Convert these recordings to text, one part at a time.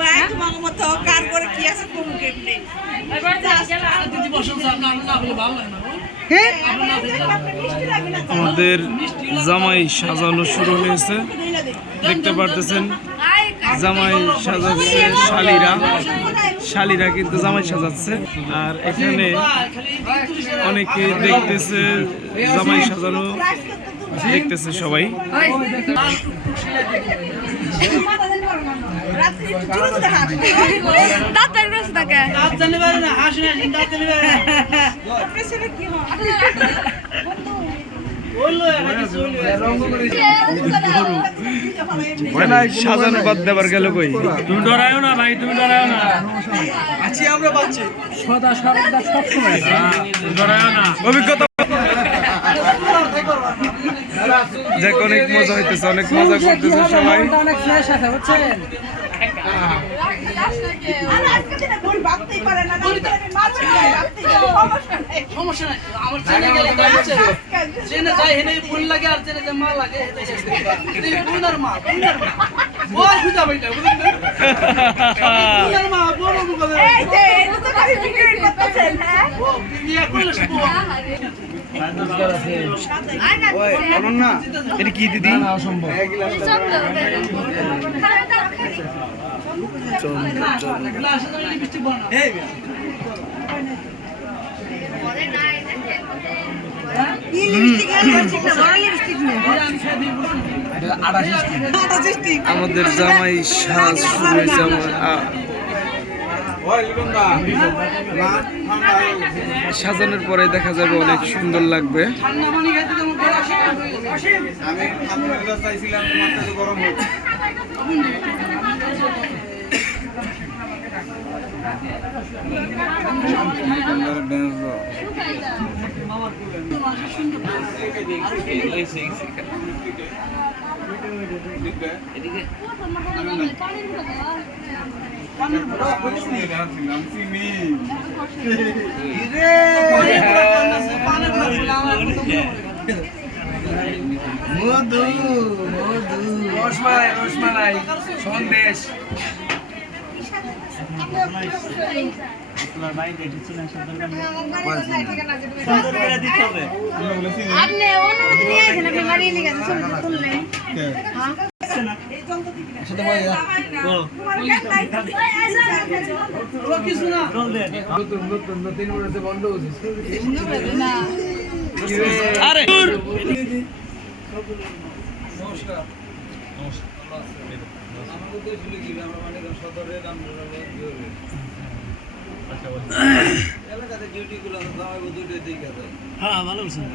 ভাই তোমার মতো কার করে কি আছে কোন কেমনে দিদি বসন স্যার না হলে ভালো লাগে না আমাদের জামাই সাজানো শুরু হয়েছে, দেখতে পারতেছেন জামাই সাজাচ্ছে শালীরা কিন্তু জামাই সাজাচ্ছে। আর এখানে অনেকে দেখতেছে জামাই সাজানো, দেখতেছে সবাই। সাজানো বাদ দেবার গেল কই? তুমি ডরায়ও না ভাই, তুমি ডরায়ও না। আছি আমরা বাচ্চা সদা সর্বদা সবসময় ডরায়ও না। অভিজ্ঞতা যে অনেক মজা হইতেছে, অনেক মজা করতেছে সবাই। অনেক ফ্রেশ আছে বুঝছেন। সমস্যা নাই, আমার চেনে গেলে চেনে যাই হেনে ফুল লাগে আর চেনে মা লাগে ফুলার মা বল খুঁজা বইটা ফুলার মা বড় মুখে এই যে এটা তো খালি বিক্রি করতেছেন। হ্যাঁ ও বিয়ে করলে শুভ এটা কি দিদি? অসম্ভব। আমাদের জামাই সাজ শুরু হয়েছে। সাজানোর পরে দেখা যাবে অনেক সুন্দর লাগবে। মধু মধু রসমালাই রসমালাই সন্দেশ। আরে হ্যাঁ ভালো বলছেন।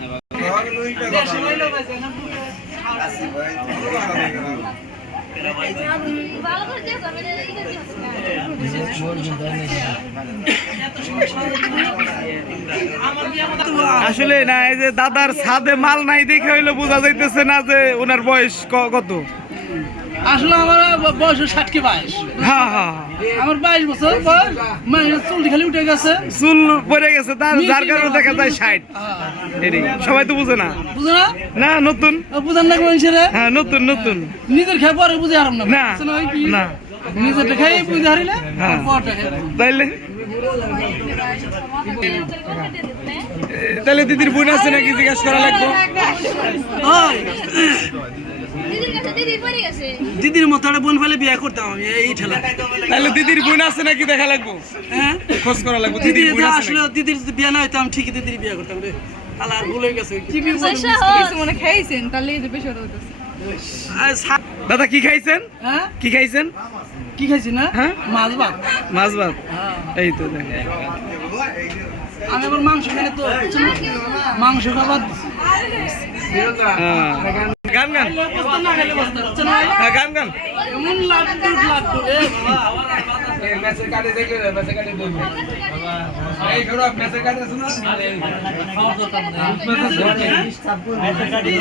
আসলে না, এই যে দাদার ছাদে মাল নাই দেখে হইলো বোঝা যাইতেছে না যে ওনার বয়স কত। আসলে আমার বয়স 60 কি 22। হ্যাঁ হ্যাঁ, আমার 22 বছর বয়স, মানে চুল খালি উঠে গেছে, চুল পড়ে গেছে, তার যার কারণে দেখা যায় 60। এটাই সবাই তো বুঝে না, বুঝো না? না নতুন বুঝান না মানুষেরা। হ্যাঁ নতুন নতুন নিজের খেয়ে পরে বুঝে আরাম না না না, নিজেরটা খেয়ে বুঝে হারিলে পরটা খেয়ে তাইলে তাহলে দিদির বোন আছে নাকি জিজ্ঞাসা করা লাগবে। দিদির মতো একটা বোন ফেলে বিয়ে করতাম আমি এই ঠেলা। তাহলে দিদির বোন আছে নাকি দেখা লাগবো, হ্যাঁ খোঁজ করা লাগবে। দিদির দিদির বোন আছে আসলে দিদির যদি বিয়ে না হইতাম ঠিকই দিদির বিয়ে করতাম রে। তাহলে আর ভুলে গেছে কি মনে খাইছেন তাহলে এই যে বেশি কথা হইতাছে। দাদা কি খাইছেন? হ্যাঁ কি খাইছেন? কি খাইছি না? হ্যাঁ মাছ ভাত। মাছ ভাত, এই তো দেখেন। আমি আবার মাংস খেলে তো মাংস খাবার গান গান না খেলে বসতে পারছে না। গান গান এমন লাগতো রে মেসেজ কাটে দেখলে মেসেজ কাটে বলবো এই ঘোড়া মেসেজ কাটে শুনো আরে খাওয়া দরকার নেই মেসেজ কাটে